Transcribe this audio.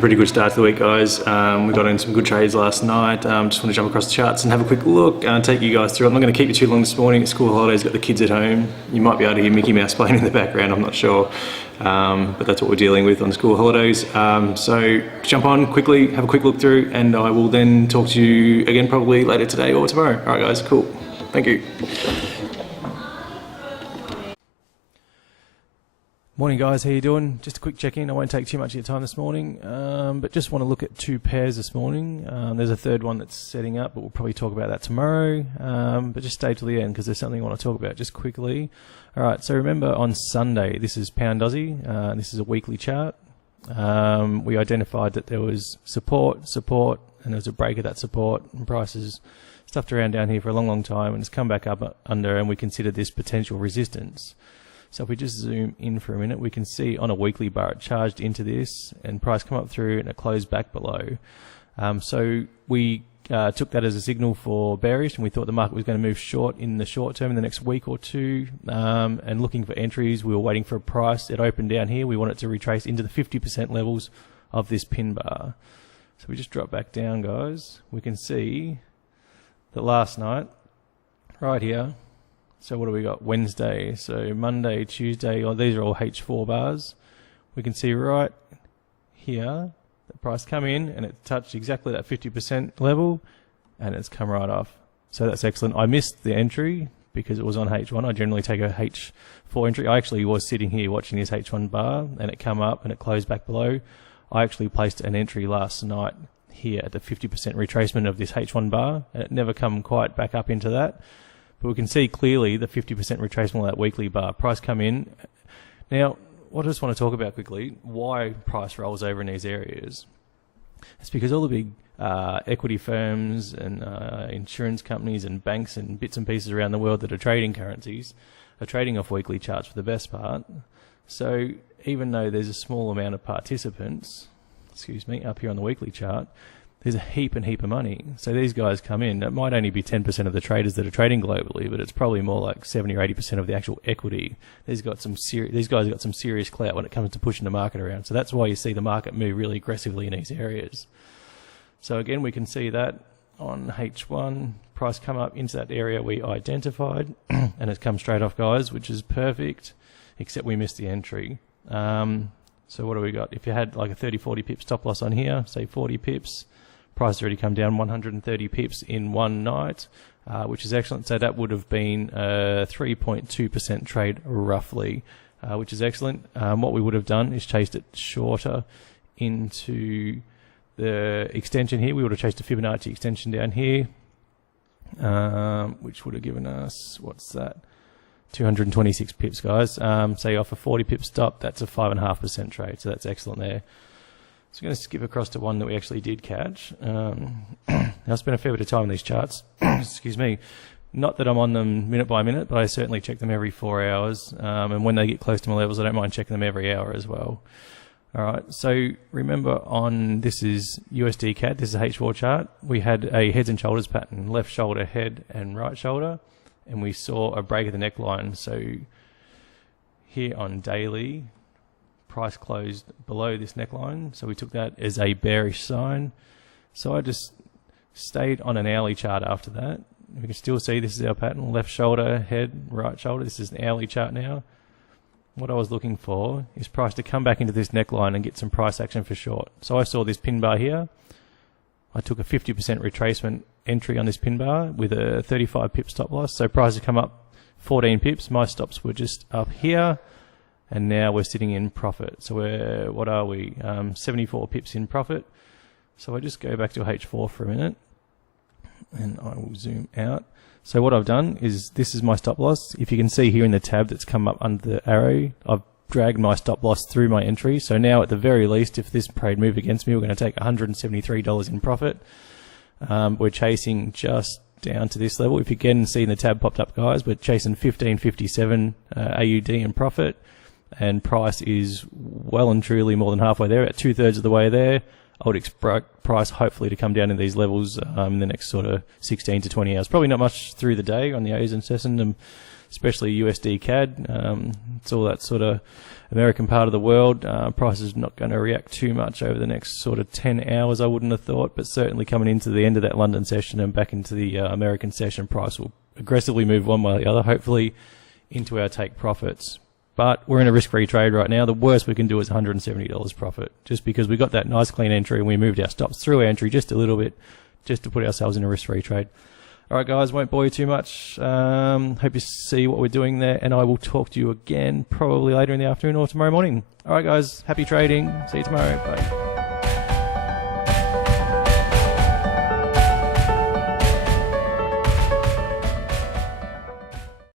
a pretty good start to the week, guys. We got in some good trades last night. Just want to jump across the charts and have a quick look and take you guys through. I'm not going to keep you too long this morning. It's school holidays, got the kids at home. You might be able to hear Mickey Mouse playing in the background, I'm not sure. But that's what we're dealing with on school holidays. So jump on quickly, have a quick look through, and I will then talk to you again probably later today or tomorrow. All right, guys, cool. Thank you. Morning guys, how you doing? Just a quick check-in. I won't take too much of your time this morning, but just want to look at two pairs this morning. There's a third one that's setting up, but we'll probably talk about that tomorrow. But just stay till the end because there's something I want to talk about just quickly. All right, so remember on Sunday, this is Pound Aussie. This is a weekly chart. We identified that there was support, and there was a break of that support, and prices stuffed around down here for a long time, and it's come back up under, and we considered this potential resistance. So if we just zoom in for a minute, we can see on a weekly bar it charged into this and price come up through and it closed back below. So we took that as a signal for bearish, and we thought the market was going to move short in the short term in the next week or two, and looking for entries. We were waiting for a price. It opened down here. We want it to retrace into the 50% levels of this pin bar. So we just drop back down, guys. We can see that last night, right here, so what do we got? Wednesday, so Monday, Tuesday, these are all H4 bars. We can see right here, the price come in and it touched exactly that 50% level and it's come right off. So that's excellent. I missed the entry because it was on H1. I generally take a H4 entry. I actually was sitting here watching this H1 bar and it come up and it closed back below. I actually placed an entry last night here at the 50% retracement of this H1 bar, and it never come quite back up into that. But we can see clearly the 50% retracement of that weekly bar. Price come in. Now, what I just want to talk about quickly, why price rolls over in these areas. It's because all the big equity firms and insurance companies and banks and bits and pieces around the world that are trading currencies are trading off weekly charts for the best part. So even though there's a small amount of participants, up here on the weekly chart, there's a heap of money. So these guys come in. It might only be 10% of the traders that are trading globally, but it's probably more like 70 or 80% of the actual equity. These guys have got some serious clout when it comes to pushing the market around. So that's why you see the market move really aggressively in these areas. So again, we can see that on H1, price come up into that area we identified, and it's come straight off, guys, which is perfect, except we missed the entry. So what do we got? If you had like a 30, 40 pips stop loss on here, say 40 pips, price has already come down 130 pips in one night, which is excellent. So that would have been a 3.2% trade roughly, which is excellent. What we would have done is chased it shorter into the extension here. We would have chased a Fibonacci extension down here, which would have given us, what's that? 226 pips, guys. Say off a 40 pip stop, that's a 5.5% trade. So that's excellent there. So I'm going to skip across to one that we actually did catch. I spent a fair bit of time on these charts. Excuse me. Not that I'm on them minute by minute, but I certainly check them every 4 hours. And when they get close to my levels, I don't mind checking them every hour as well. All right. So remember this is USD CAD. This is a H4 chart. We had a heads and shoulders pattern, left shoulder, head, and right shoulder. And we saw a break of the neckline. So here on daily, price closed below this neckline, so we took that as a bearish sign. So I just stayed on an hourly chart after that. We can still see this is our pattern, left shoulder, head, right shoulder. This is an hourly chart now. What I was looking for is price to come back into this neckline and get some price action for short. So I saw this pin bar here. I took a 50% retracement entry on this pin bar with a 35 pip stop loss. So price has come up 14 pips. My stops were just up here. And now we're sitting in profit. So what are we? 74 pips in profit. So I just go back to H4 for a minute, and I will zoom out. So what I've done is, this is my stop loss. If you can see here in the tab that's come up under the arrow, I've dragged my stop loss through my entry. So now at the very least, if this trade move against me, we're going to take $173 in profit. We're chasing just down to this level. If you can see in the tab popped up, guys, we're chasing 1557 AUD in profit. And price is well and truly more than halfway there, at 2/3 of the way there. I would expect price hopefully to come down in these levels in the next sort of 16 to 20 hours. Probably not much through the day on the O's and especially USD CAD. It's all that sort of American part of the world. Price is not going to react too much over the next sort of 10 hours, I wouldn't have thought, but certainly coming into the end of that London session and back into the American session, price will aggressively move one way or the other, hopefully into our take profits. But we're in a risk-free trade right now. The worst we can do is $170 profit, just because we got that nice clean entry and we moved our stops through our entry just a little bit, just to put ourselves in a risk-free trade. All right, guys, won't bore you too much. Hope you see what we're doing there, and I will talk to you again probably later in the afternoon or tomorrow morning. All right, guys, happy trading. See you tomorrow. Bye.